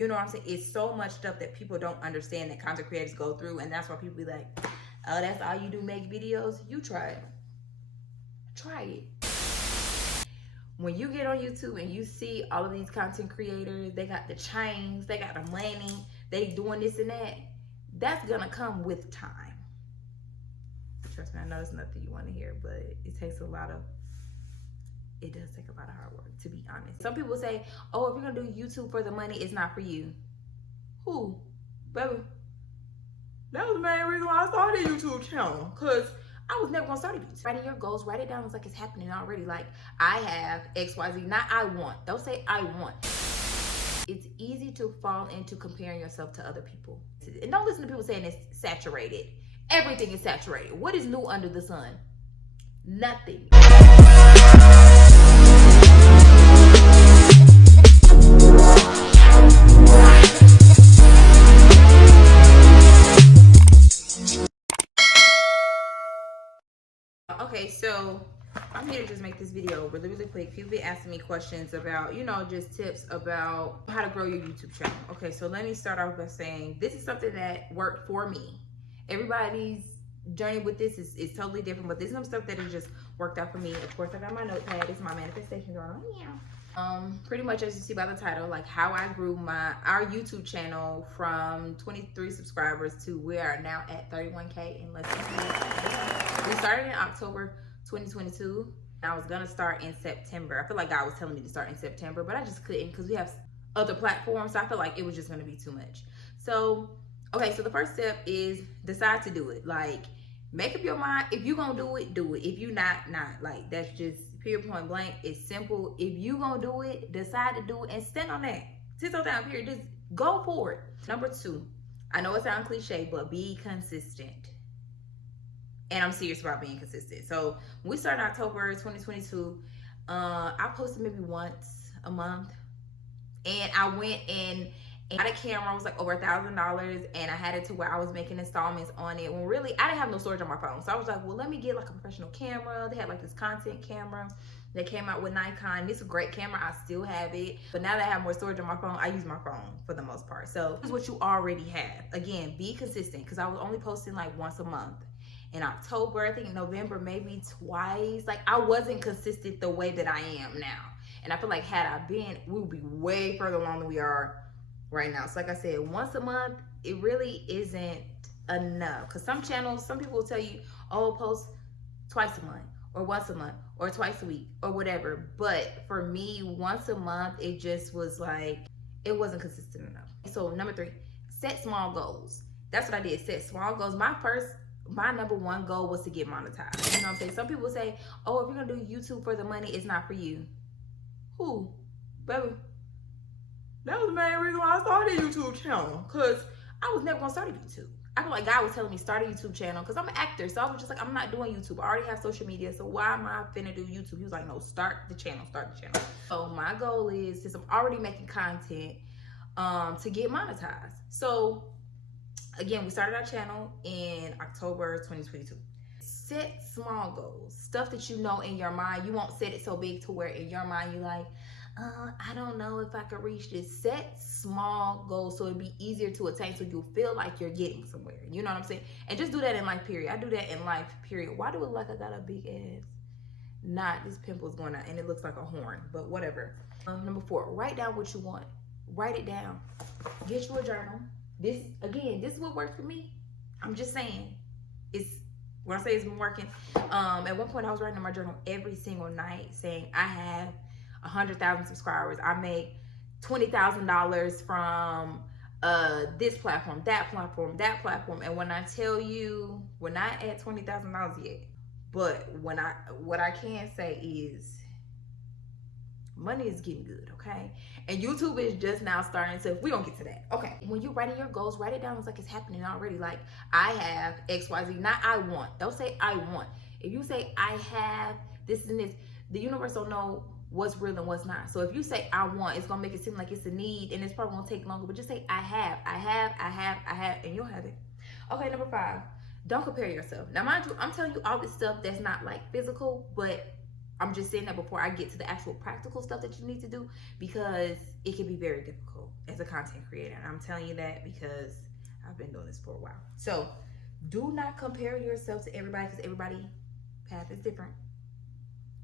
You know what I'm saying? It's so much stuff that people don't understand that content creators go through, and that's why people be like, oh, that's all you do, make videos? You try it. Try it. When you get on YouTube and you see all of these content creators, they got the chains, they got the money, they doing this and that, that's gonna come with time. Trust me, I know it's nothing you want to hear, but it does take a lot of hard work, to be honest. Some people say, oh, if you're gonna do YouTube for the money, it's not for you. Who? Baby, that was the main reason why I started a YouTube channel, because I was never gonna start a YouTube. Writing your goals, write it down. It's like it's happening already. Like, I have XYZ, not I want. Don't say I want. It's easy to fall into comparing yourself to other people. And don't listen to people saying it's saturated. Everything is saturated. What is new under the sun? Nothing. Okay, so I'm here to just make this video really quick. People been asking me questions about, you know, just tips about how to grow your YouTube channel. Okay, so let me start off by saying this is something that worked for me. Everybody's journey with this is totally different, but this is some stuff that has just worked out for me. Of course, I got my notepad. This is my manifestation journal. Yeah. Pretty much as you see by the title, like how I grew our YouTube channel from 23 subscribers to we are now at 31K in less than 2 years. We started in October 2022. I was gonna start in September. I feel like God was telling me to start in September, but I just couldn't because we have other platforms. So I feel like it was just gonna be too much. So, okay, so the first step is decide to do it. Like, make up your mind. If you're gonna do it, do it. If you not. Like, that's just period, point blank. It's simple. If you gonna do it, decide to do it and stand on that. 10 toes down, period. Just go for it. Number 2, I know it sounds cliche, but be consistent. And I'm serious about being consistent. So when we started October 2022, I posted maybe once a month. And I went and got a camera. It was like over $1,000, and I had it to where I was making installments on it. When really, I didn't have no storage on my phone. So I was like, well, let me get like a professional camera. They had like this content camera that came out with Nikon. This is a great camera. I still have it. But now that I have more storage on my phone, I use my phone for the most part. So this is what you already have. Again, be consistent, because I was only posting like once a month. In October, I think in November, maybe twice. Like, I wasn't consistent the way that I am now. And I feel like had I been, we would be way further along than we are right now. So like I said, once a month, it really isn't enough. Because some channels, some people will tell you, oh, post twice a month, or once a month, or twice a week, or whatever. But for me, once a month, it just was like, it wasn't consistent enough. So number 3, set small goals. That's what I did, set small goals. My number 1 goal was to get monetized. You know what I'm saying? Some people say, oh, if you're gonna do YouTube for the money, it's not for you. Who? Baby, that was the main reason why I started a YouTube channel, because I was never gonna start a YouTube. I feel like God was telling me start a YouTube channel because I'm an actor. So I was just like, I'm not doing YouTube. I already have social media, so why am I finna do YouTube? He was like, no, start the channel. So my goal is, since I'm already making content, to get monetized. So again, we started our channel in October 2022. Set small goals, stuff that you know in your mind. You won't set it so big to where in your mind you're like, I don't know if I could reach this. Set small goals so it'd be easier to attain, so you'll feel like you're getting somewhere. You know what I'm saying? And just do that in life, period. I do that in life, period. Why do it look like I got a big ass? Not, this pimple's going out and it looks like a horn, but whatever. Number 4, write down what you want. Write it down. Get you a journal. This is what worked for me. I'm just saying, when I say it's been working, at one point I was writing in my journal every single night saying I have 100,000 subscribers. I make $20,000 from this platform, that platform. And when I tell you, we're not at $20,000 yet, but what I can say is money is getting good, okay? And YouTube is just now starting to, we don't get to that. Okay, when you're writing your goals, write it down. It's like it's happening already. Like, I have XYZ, not I want. Don't say I want. If you say I have this and this, the universe don't know what's real and what's not. So if you say I want, it's gonna make it seem like it's a need, and it's probably gonna take longer, but just say I have, and you'll have it. Okay, number 5, don't compare yourself. Now, mind you, I'm telling you all this stuff that's not like physical, but I'm just saying that before I get to the actual practical stuff that you need to do, because it can be very difficult as a content creator. And I'm telling you that because I've been doing this for a while. So do not compare yourself to everybody, because everybody's path is different.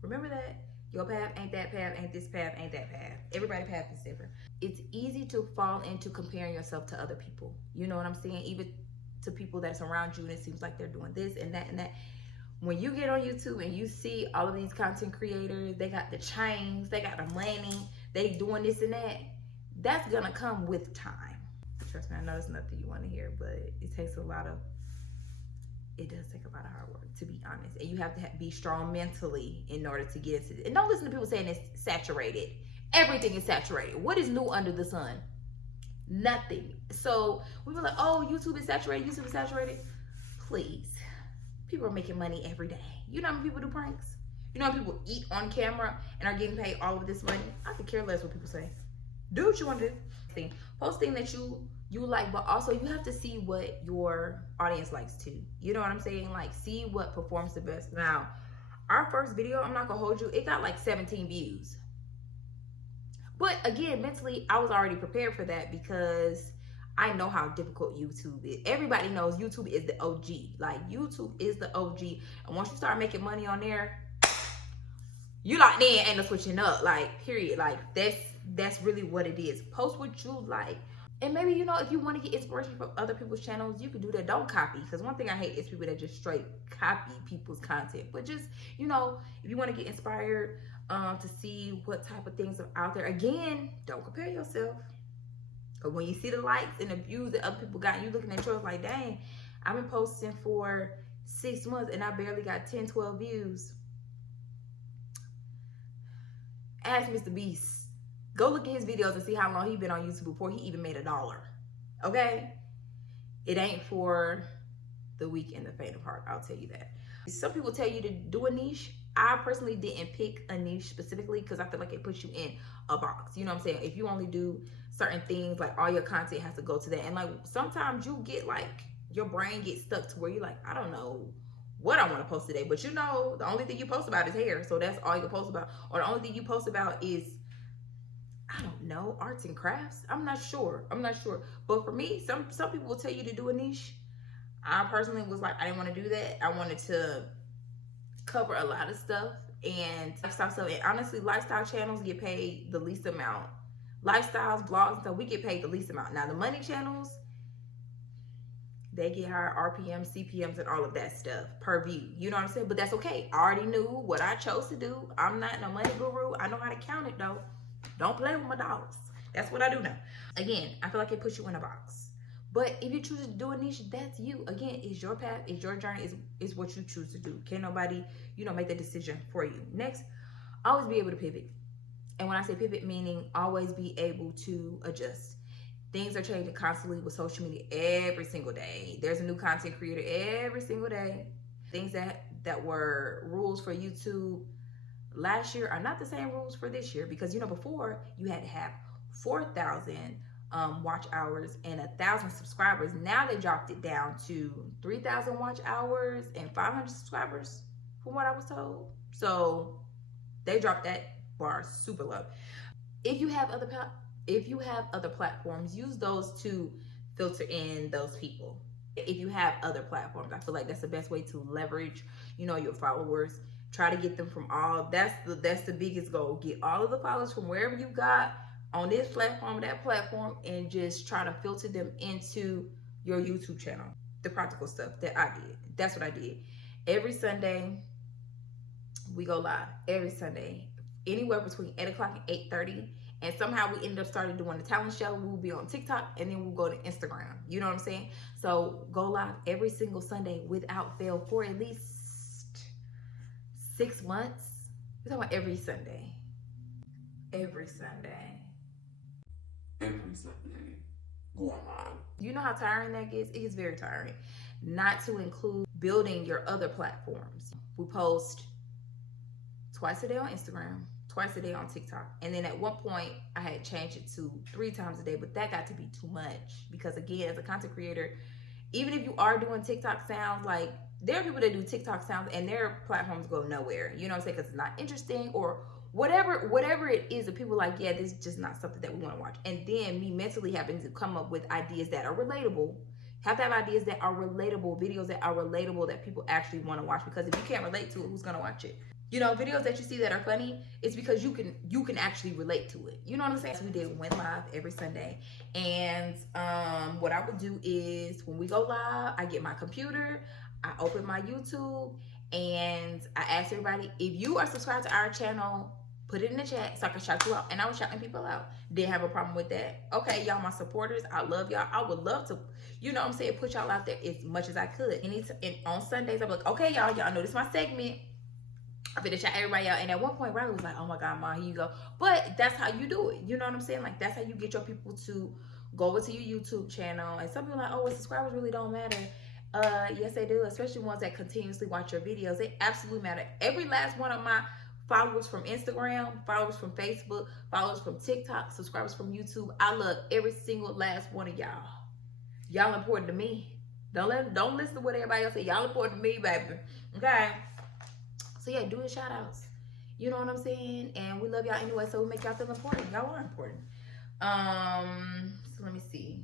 Remember that. Your path ain't that path, ain't this path, ain't that path. Everybody's path is different. It's easy to fall into comparing yourself to other people. You know what I'm saying? Even to people that's around you, and it seems like they're doing this and that and that. When you get on YouTube and you see all of these content creators, they got the chains, they got the money, they doing this and that, that's gonna come with time. Trust me, I know it's nothing you want to hear, but it does take a lot of hard work, to be honest. And you have to be strong mentally in order to get into it. And don't listen to people saying it's saturated. Everything is saturated. What is new under the sun? Nothing. So we were like, oh, YouTube is saturated, YouTube is saturated. Please. People are making money every day. You know how many people do pranks? You know how many people eat on camera and are getting paid all of this money? I could care less what people say. Do what you want to do. Post things that you like, but also you have to see what your audience likes too. You know what I'm saying? Like, see what performs the best. Now, our first video, I'm not gonna hold you, it got like 17 views. But again, mentally, I was already prepared for that because I know how difficult YouTube is. Everybody knows YouTube is the OG. Like, YouTube is the OG. And once you start making money on there, you locked in, ain't no switching up. Like, period. Like, that's really what it is. Post what you like. And maybe, you know, if you want to get inspiration from other people's channels, you can do that. Don't copy. Because one thing I hate is people that just straight copy people's content. But just, you know, if you want to get inspired to see what type of things are out there, again, don't compare yourself. But when you see the likes and the views that other people got, and you looking at yours like, dang, I've been posting for 6 months and I barely got 10, 12 views. Ask Mr. Beast. Go look at his videos and see how long he's been on YouTube before he even made $1. Okay? It ain't for the weak and the faint of heart, I'll tell you that. Some people tell you to do a niche. I personally didn't pick a niche specifically because I feel like it puts you in a box. You know what I'm saying? If you only do certain things, like all your content has to go to that. And like sometimes you get like, your brain gets stuck to where you're like, I don't know what I want to post today. But you know, the only thing you post about is hair. So that's all you can post about. Or the only thing you post about is, I don't know, arts and crafts. I'm not sure. But for me, some people will tell you to do a niche. I personally was like, I didn't want to do that. I wanted to cover a lot of stuff and lifestyle stuff. And honestly, lifestyle channels get paid the least amount. Lifestyles, blogs, and stuff, we get paid the least amount. Now, the money channels, they get higher RPMs, CPMs, and all of that stuff per view. You know what I'm saying? But that's okay. I already knew what I chose to do. I'm not no money guru. I know how to count it, though. Don't play with my dollars. That's what I do now. Again, I feel like it puts you in a box. But if you choose to do a niche, that's you. Again, it's your path, it's your journey, it's what you choose to do. Can't nobody, you know, make that decision for you. Next, always be able to pivot. And when I say pivot, meaning always be able to adjust. Things are changing constantly with social media every single day. There's a new content creator every single day. Things that were rules for YouTube last year are not the same rules for this year, because you know, before you had to have 4,000 watch hours and 1,000 subscribers. Now they dropped it down to 3,000 watch hours and 500 subscribers, from what I was told. So they dropped that bar super low. If you have other platforms, use those to filter in those people. If you have other platforms, I feel like that's the best way to leverage, you know, your followers. Try to get them from all, that's the biggest goal. Get all of the followers from wherever you got on this platform, that platform, and just try to filter them into your YouTube channel. The practical stuff that I did. That's what I did. Every Sunday, we go live. Every Sunday. Anywhere between 8 o'clock and 8:30. And somehow we ended up starting doing the talent show. We will be on TikTok and then we'll go to Instagram. You know what I'm saying? So go live every single Sunday without fail for at least 6 months. We're talking about every Sunday. Every Sunday. Every Sunday. Going live. You know how tiring that gets? It gets very tiring. Not to include building your other platforms. We post twice a day on Instagram, twice a day on TikTok. And then at one point, I had changed it to 3 times a day, but that got to be too much. Because again, as a content creator, even if you are doing TikTok sounds, like, there are people that do TikTok sounds and their platforms go nowhere. You know what I'm saying? Because it's not interesting or whatever it is that people are like, yeah, this is just not something that we want to watch. And then me mentally having to come up with ideas that are relatable. Have to have ideas that are relatable, videos that are relatable that people actually want to watch. Because if you can't relate to it, who's gonna watch it? You know, videos that you see that are funny, it's because you can actually relate to it. You know what I'm saying? So we went live every Sunday. And what I would do is when we go live, I get my computer, I open my YouTube, and I ask everybody, if you are subscribed to our channel, put it in the chat so I can shout you out. And I was shouting people out. Didn't have a problem with that. Okay, y'all, my supporters, I love y'all. I would love to, you know what I'm saying, put y'all out there as much as I could. And on Sundays, I'm like, okay, y'all know this is my segment. I'm gonna shout everybody out. And at one point, Riley was like, oh my God, Ma, here you go. But that's how you do it. You know what I'm saying? Like, that's how you get your people to go over to your YouTube channel. And some people are like, oh, well, subscribers really don't matter. Yes, they do, especially ones that continuously watch your videos. They absolutely matter. Every last one of my followers from Instagram, followers from Facebook, followers from TikTok, subscribers from YouTube, I love every single last one of y'all. Y'all important to me. Don't listen to what everybody else say. Y'all important to me, baby. Okay? So yeah, do your shout outs. You know what I'm saying? And we love y'all anyway, so we make y'all feel important. Y'all are important. So let me see.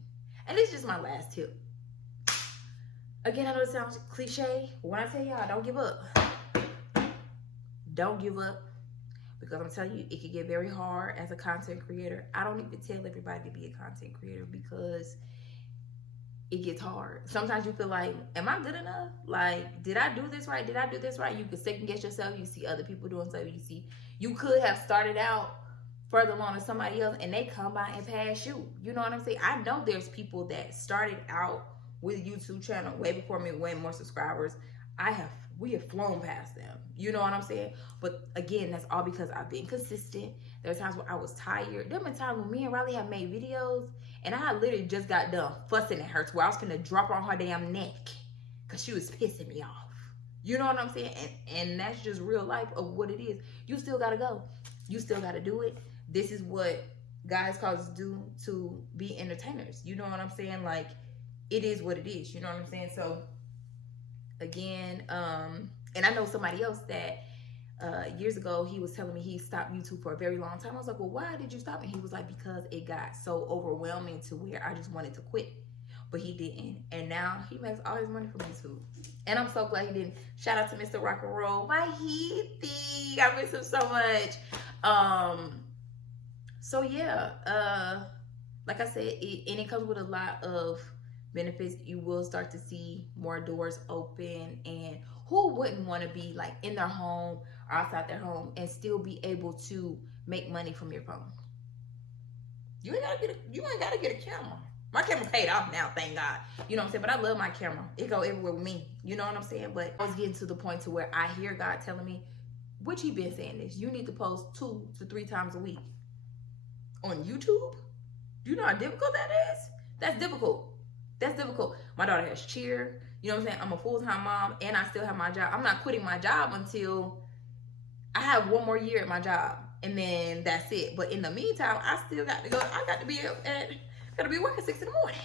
And this is just my last tip. Again, I know it sounds cliche, but when I tell y'all, don't give up. Don't give up, because I'm telling you, it can get very hard as a content creator. I don't even tell everybody to be a content creator because it gets hard. Sometimes you feel like, am I good enough? Like, did I do this right? Did I do this right? You can second guess yourself. You see other people doing stuff. You could have started out further along than somebody else and they come by and pass you. You know what I'm saying? I know there's people that started out with a YouTube channel way before me, way more subscribers. We have flown past them. You know what I'm saying? But again, that's all because I've been consistent. There are times where I was tired. There have been times when me and Riley have made videos and I literally just got done fussing at her to where I was gonna drop her on her damn neck because she was pissing me off. You know what I'm saying? And that's just real life of what it is. You still gotta go. You still gotta do it. This is what guys call us do to be entertainers. You know what I'm saying? Like, it is what it is. You know what I'm saying? So again, and I know somebody else that years ago, he was telling me he stopped YouTube for a very long time. I was like, well, why did you stop? And he was like, because it got so overwhelming to where I just wanted to quit. But he didn't. And now he makes all his money from YouTube. And I'm so glad he didn't. Shout out to Mr. Rock and Roll. My Heathy. I miss him so much. So yeah, like I said, it comes with a lot of benefits. You will start to see more doors open, and who wouldn't want to be like in their home or outside their home and still be able to make money from your phone? You ain't gotta get a camera. My camera paid off now, thank God. You know what I'm saying? But I love my camera. It go everywhere with me. You know what I'm saying? But I was getting to the point to where I hear God telling me, which he been saying this, you need to post 2 to 3 times a week on YouTube. Do you know how difficult that is? That's difficult. That's difficult. My daughter has cheer. You know what I'm saying? I'm a full-time mom and I still have my job. I'm not quitting my job until I have 1 more year at my job. And then that's it. But in the meantime, I still got to go. I got to be working 6 in the morning.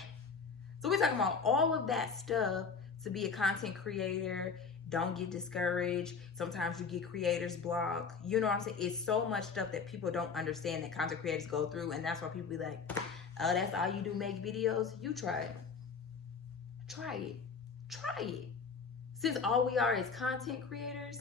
So we're talking about all of that stuff to be a content creator. Don't get discouraged. Sometimes you get creators block. You know what I'm saying? It's so much stuff that people don't understand that content creators go through. And that's why people be like, oh, that's all you do, make videos? You try it. Try it. Try it. Since all we are is content creators,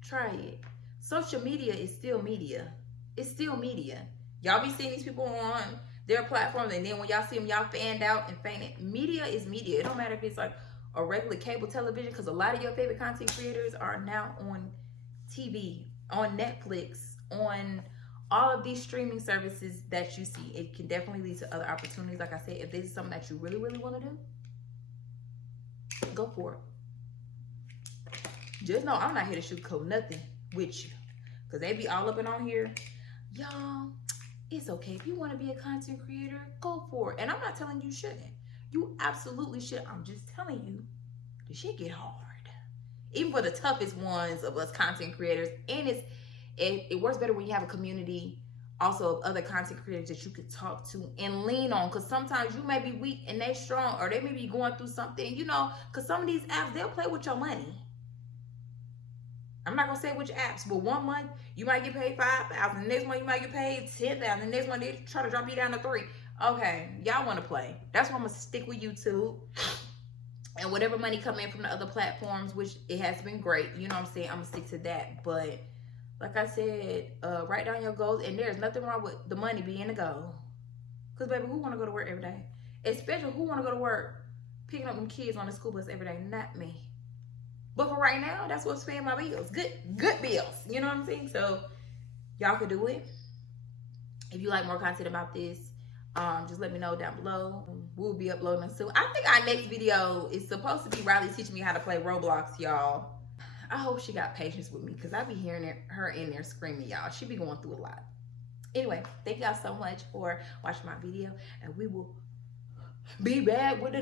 try it. Social media is still media. It's still media. Y'all be seeing these people on their platforms, and then when y'all see them, y'all fanned out and fainted. Media is media. It don't matter if it's like a regular cable television, because a lot of your favorite content creators are now on TV, on Netflix, on all of these streaming services that you see. It can definitely lead to other opportunities. Like I said, if this is something that you really, really want to do, go for it. Just know I'm not here to shoot code nothing with you, because they be all up and on here. Y'all, it's okay. If you want to be a content creator, go for it. And I'm not telling you shouldn't. You absolutely should. I'm just telling you, the shit get hard. Even for the toughest ones of us content creators. And it works better when you have a community also of other content creators that you could talk to and lean on, because sometimes you may be weak and they strong, or they may be going through something, you know, because some of these apps, they'll play with your money. I'm not gonna say which apps, but one month you might get paid $5,000, the next month you might get paid $10,000, the next month they try to drop you down to $3,000. Okay, y'all want to play. That's why I'm gonna stick with YouTube. And whatever money come in from the other platforms, which it has been great, you know what I'm saying, I'm gonna stick to that. But like I said, write down your goals, and there's nothing wrong with the money being a goal. Because baby, who want to go to work every day? Especially who want to go to work picking up them kids on the school bus every day? Not me. But for right now, that's what's paying my bills. Good bills. You know what I'm saying? So y'all can do it. If you like more content about this, just let me know down below. We'll be uploading soon. I think our next video is supposed to be Riley teaching me how to play Roblox, y'all. I hope she got patience with me, because I be hearing her in there screaming, y'all. She be going through a lot. Anyway, thank y'all so much for watching my video, and we will be back with